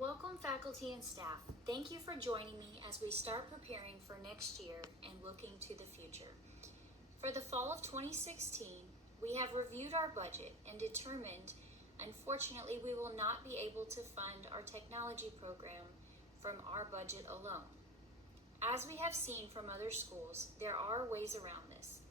Welcome faculty and staff. Thank you for joining me as we start preparing for next year and looking to the future. For the fall of 2016, we have reviewed our budget and determined, unfortunately, we will not be able to fund our technology program from our budget alone. As we have seen from other schools, there are ways around this.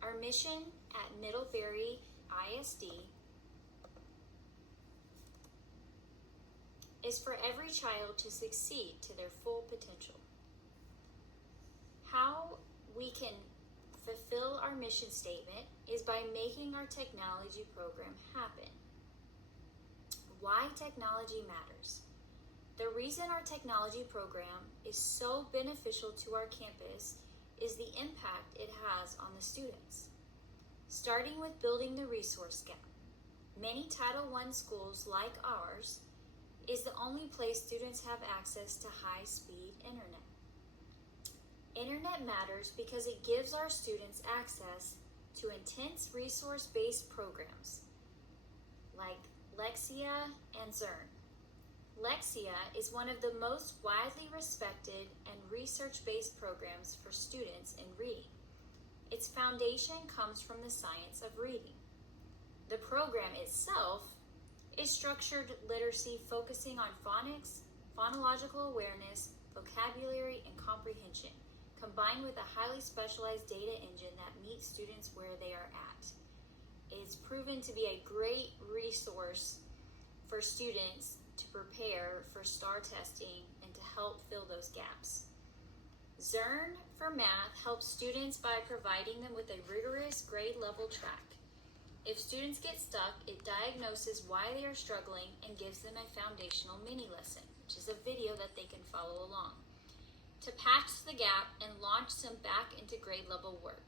Our mission at Middlebury ISD is for every child to succeed to their full potential. How we can fulfill our mission statement is by making our technology program happen. Why technology matters. The reason our technology program is so beneficial to our campus is the impact it has on the students. Starting with building the resource gap. Many Title I schools like ours is the only place students have access to high-speed internet. Internet matters because it gives our students access to intense resource-based programs like Lexia and Zern. Lexia is one of the most widely respected and research-based programs for students in reading. Its foundation comes from the science of reading. The program itself is structured literacy focusing on phonics, phonological awareness, vocabulary, and comprehension, combined with a highly specialized data engine that meets students where they are at. It is proven to be a great resource for students to prepare for STAR testing and to help fill those gaps. Zern for math helps students by providing them with a rigorous grade level track. If students get stuck, it diagnoses why they are struggling and gives them a foundational mini lesson, which is a video that they can follow along, to patch the gap and launch them back into grade level work.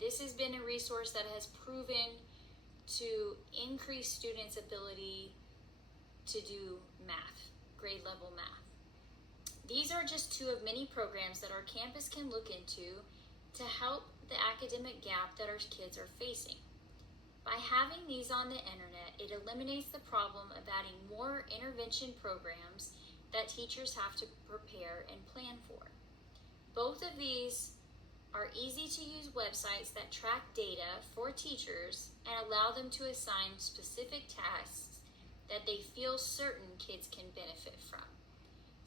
This has been a resource that has proven to increase students' ability to do math, grade level math. These are just two of many programs that our campus can look into to help the academic gap that our kids are facing. By having these on the internet, it eliminates the problem of adding more intervention programs that teachers have to prepare and plan for. Both of these are easy to use websites that track data for teachers and allow them to assign specific tasks that they feel certain kids can benefit from.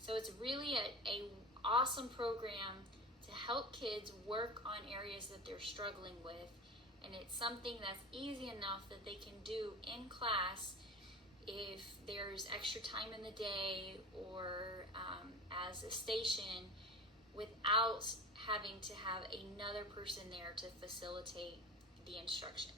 So it's really a awesome program to help kids work on areas that they're struggling with. And it's something that's easy enough that they can do in class if there's extra time in the day or as a station without having to have another person there to facilitate the instruction.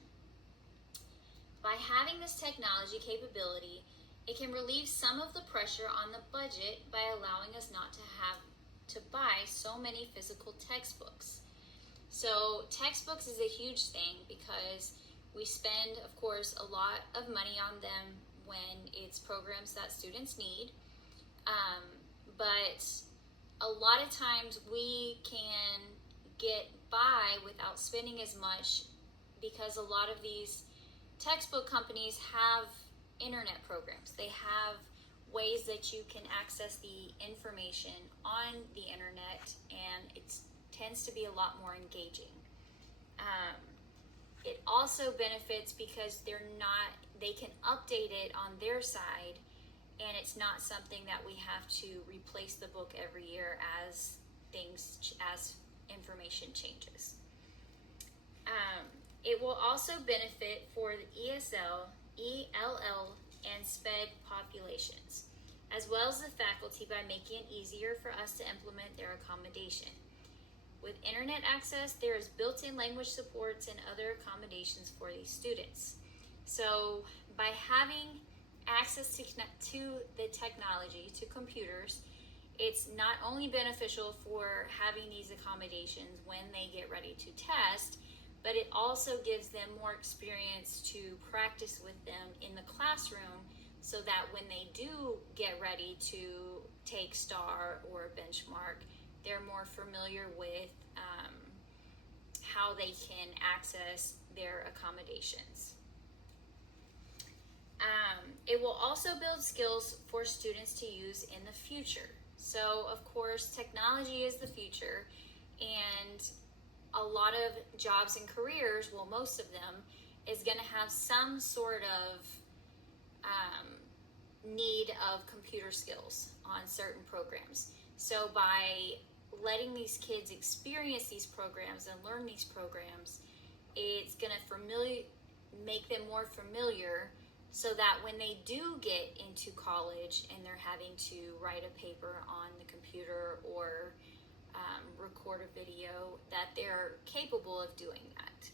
By having this technology capability, it can relieve some of the pressure on the budget by allowing us not to have to buy so many physical textbooks. So textbooks is a huge thing because we spend, of course, a lot of money on them when it's programs that students need. But a lot of times we can get by without spending as much because a lot of these textbook companies have internet programs. They have ways that you can access the information on the internet, and it tends to be a lot more engaging. It also benefits because they can update it on their side, and it's not something that we have to replace the book every year as information changes. It will also benefit for the ESL, ELL, and SPED populations, as well as the faculty by making it easier for us to implement their accommodation. With internet access, there is built-in language supports and other accommodations for these students. So by having access to the technology, to computers, it's not only beneficial for having these accommodations when they get ready to test, but it also gives them more experience to practice with them in the classroom so that when they do get ready to take STAR or benchmark, they're more familiar with how they can access their accommodations. It will also build skills for students to use in the future. So, of course, technology is the future, and a lot of jobs and careers, well, most of them, is going to have some sort of need of computer skills on certain programs. So by letting these kids experience these programs and learn these programs, it's going to make them more familiar, so that when they do get into college and they're having to write a paper on the computer or record a video, that they're capable of doing that.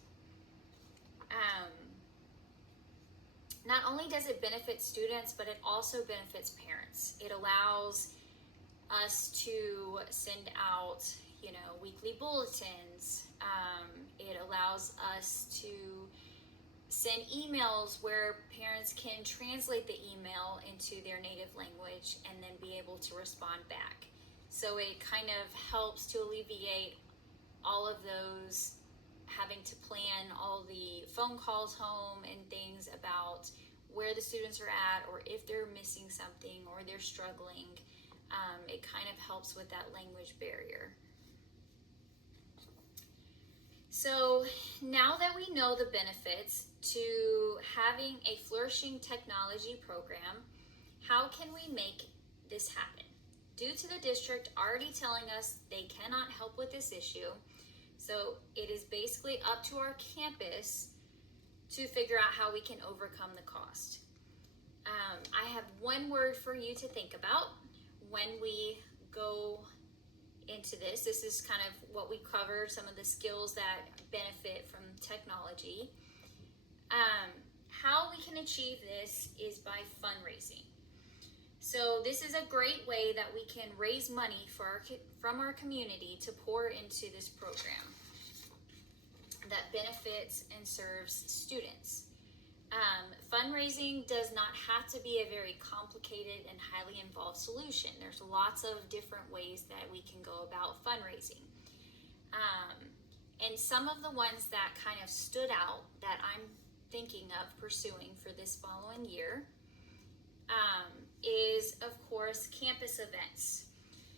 Not only does it benefit students, but it also benefits parents. It allows us to send out, weekly bulletins. It allows us to send emails where parents can translate the email into their native language and then be able to respond back. So it kind of helps to alleviate all of those having to plan all the phone calls home and things about where the students are at, or if they're missing something or they're struggling. It kind of helps with that language barrier. So now that we know the benefits to having a flourishing technology program, how can we make this happen? Due to the district already telling us they cannot help with this issue, so it is basically up to our campus to figure out how we can overcome the cost. I have one word for you to think about when we go into this. This is kind of what we covered, some of the skills that benefit from technology. How we can achieve this is by fundraising. So this is a great way that we can raise money from our community to pour into this program that benefits and serves students. Fundraising does not have to be a very complicated and highly involved solution. There's lots of different ways that we can go about fundraising. And some of the ones that kind of stood out that I'm thinking of pursuing for this following year is, of course, campus events.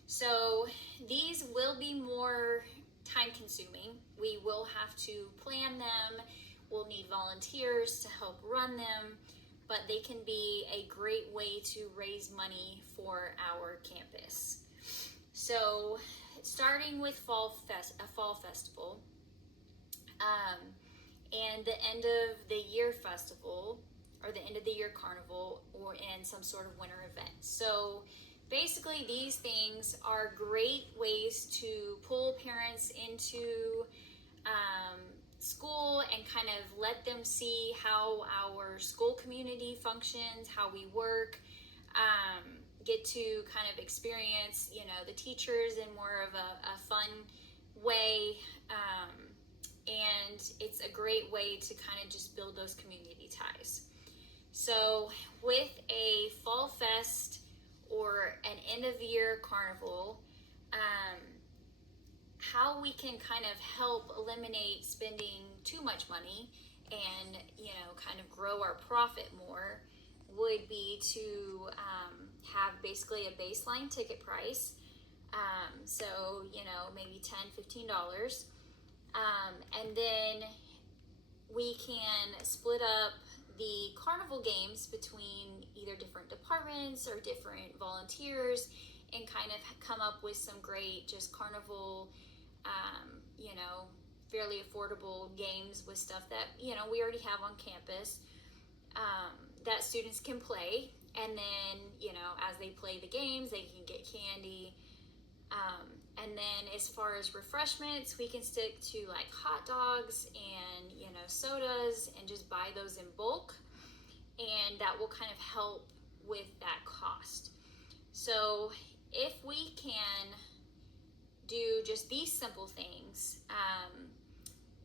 So these will be more time consuming. We will have to plan them. We'll need volunteers to help run them, but they can be a great way to raise money for our campus. So starting with a fall festival, and the end of the year festival, or the end of the year carnival, and some sort of winter event. So basically these things are great ways to pull parents into school and kind of let them see how our school community functions, how we work, get to kind of experience, the teachers in more of a fun way, and it's a great way to kind of just build those community ties. So with a fall fest or an end of year carnival, how we can kind of help eliminate spending too much money and, kind of grow our profit more would be to have basically a baseline ticket price. So, maybe $10, $15. And then we can split up the carnival games between either different departments or different volunteers and kind of come up with some great just carnival, fairly affordable games with stuff that, we already have on campus, that students can play. And then, as they play the games, they can get candy. And then as far as refreshments, we can stick to like hot dogs and, sodas, and just buy those in bulk. And that will kind of help with that cost. So if we can do just these simple things,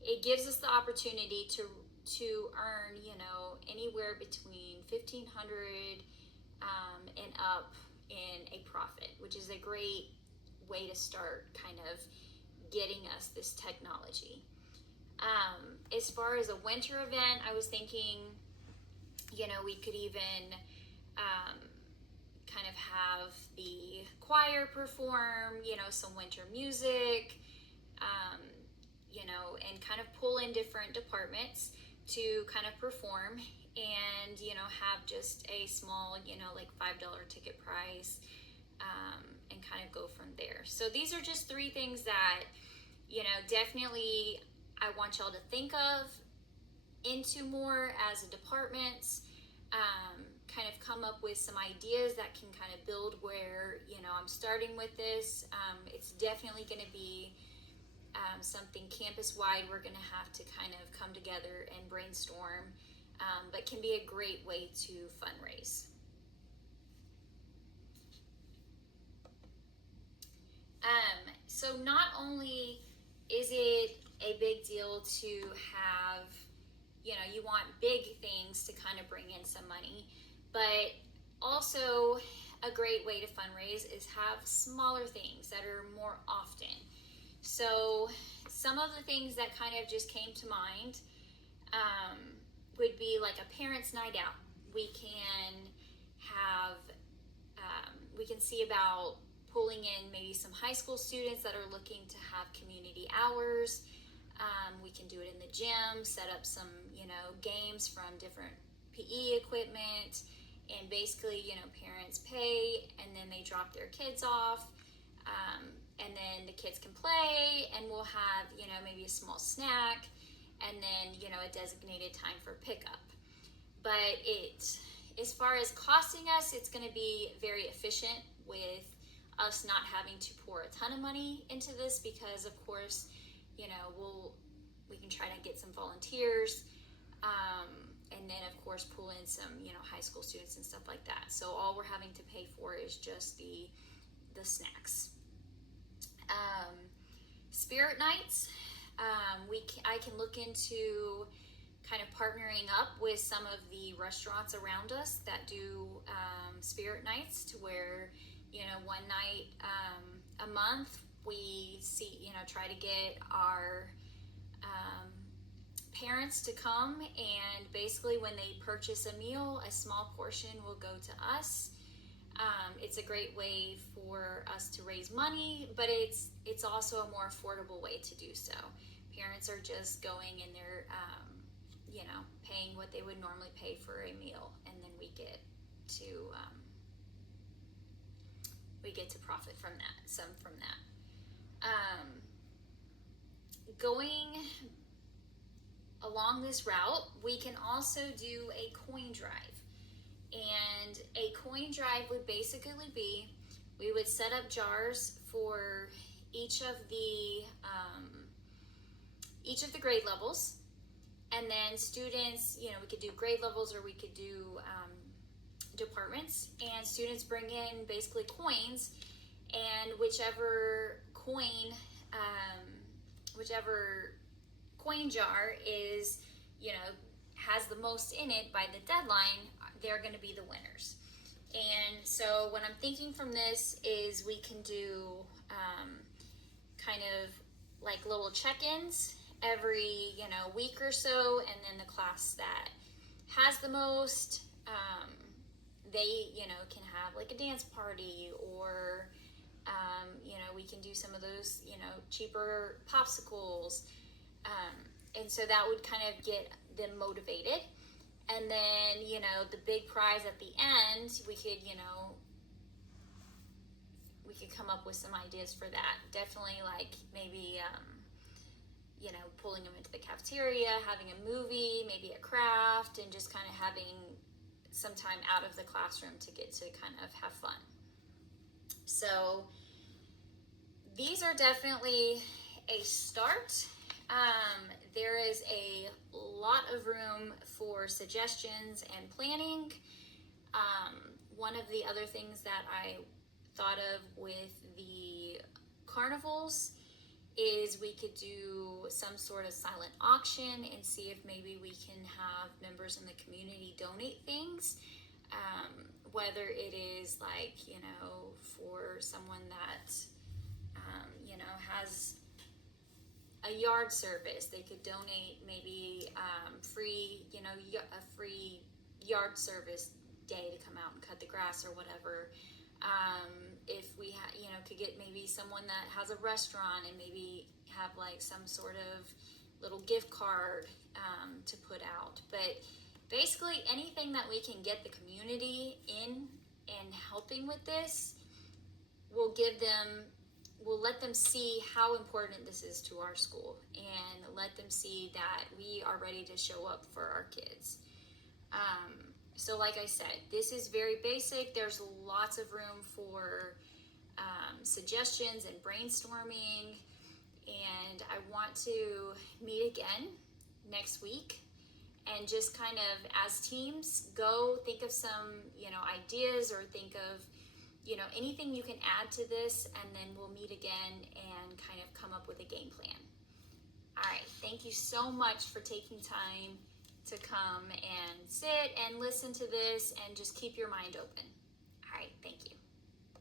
it gives us the opportunity to earn, anywhere between $1,500 and up in a profit, which is a great way to start kind of getting us this technology. As far as a winter event, I was thinking, We could even kind of have the choir perform, some winter music, and kind of pull in different departments to kind of perform and, have just a small, like $5 ticket price, and kind of go from there. So these are just 3 things that, definitely I want y'all to think of into more as a department. Kind of come up with some ideas that can kind of build where, I'm starting with this. It's definitely going to be something campus-wide. We're going to have to kind of come together and brainstorm, but can be a great way to fundraise. So not only is it a big deal to have, you want big things to kind of bring in some money, but also a great way to fundraise is have smaller things that are more often. So some of the things that kind of just came to mind would be like a parents' night out. We can have, we can see about pulling in maybe some high school students that are looking to have community hours. We can do it in the gym, set up some, games from different PE equipment, and basically, parents pay and then they drop their kids off, and then the kids can play, and we'll have, maybe a small snack, and then, a designated time for pickup. But as far as costing us, it's going to be very efficient with us not having to pour a ton of money into this, because of course, we can try to get some volunteers, and then of course pull in some, high school students and stuff like that. So all we're having to pay for is just the snacks. Spirit nights, I can look into kind of partnering up with some of the restaurants around us that do spirit nights, to where, one night a month we see, try to get our parents to come, and basically when they purchase a meal, a small portion will go to us. It's a great way for us to raise money, but it's also a more affordable way to do so. Parents are just going and they're paying what they would normally pay for a meal, and then we get to profit from that, some from that. Going along this route, we can also do a coin drive. And a coin drive would basically be, we would set up jars for each of the grade levels, and then students, we could do grade levels, or we could do departments, and students bring in basically coins, and whichever coin jar is, has the most in it by the deadline, they're going to be the winners. And so what I'm thinking from this is we can do kind of like little check-ins every, week or so, and then the class that has the most, they, can have like a dance party, or, we can do some of those, cheaper popsicles. And so that would kind of get them motivated. And then, the big prize at the end, we could, we could come up with some ideas for that. Definitely like maybe, pulling them into the cafeteria, having a movie, maybe a craft, and just kind of having some time out of the classroom to get to kind of have fun. So these are definitely a start. There is a lot of room for suggestions and planning. One of the other things that I thought of with the carnivals is we could do some sort of silent auction and see if maybe we can have members in the community donate things, whether it is like, for someone that, has a yard service, they could donate maybe free, a free yard service day to come out and cut the grass or whatever. If we could get maybe someone that has a restaurant and maybe have like some sort of little gift card to put out. But basically anything that we can get the community in and helping with this will let them see how important this is to our school, and let them see that we are ready to show up for our kids. So like I said, this is very basic. There's lots of room for suggestions and brainstorming, and I want to meet again next week and just kind of as teams go think of some ideas, or think of anything you can add to this, and then we'll meet again and kind of come up with a game plan. All right, thank you so much for taking time to come and sit and listen to this, and just keep your mind open.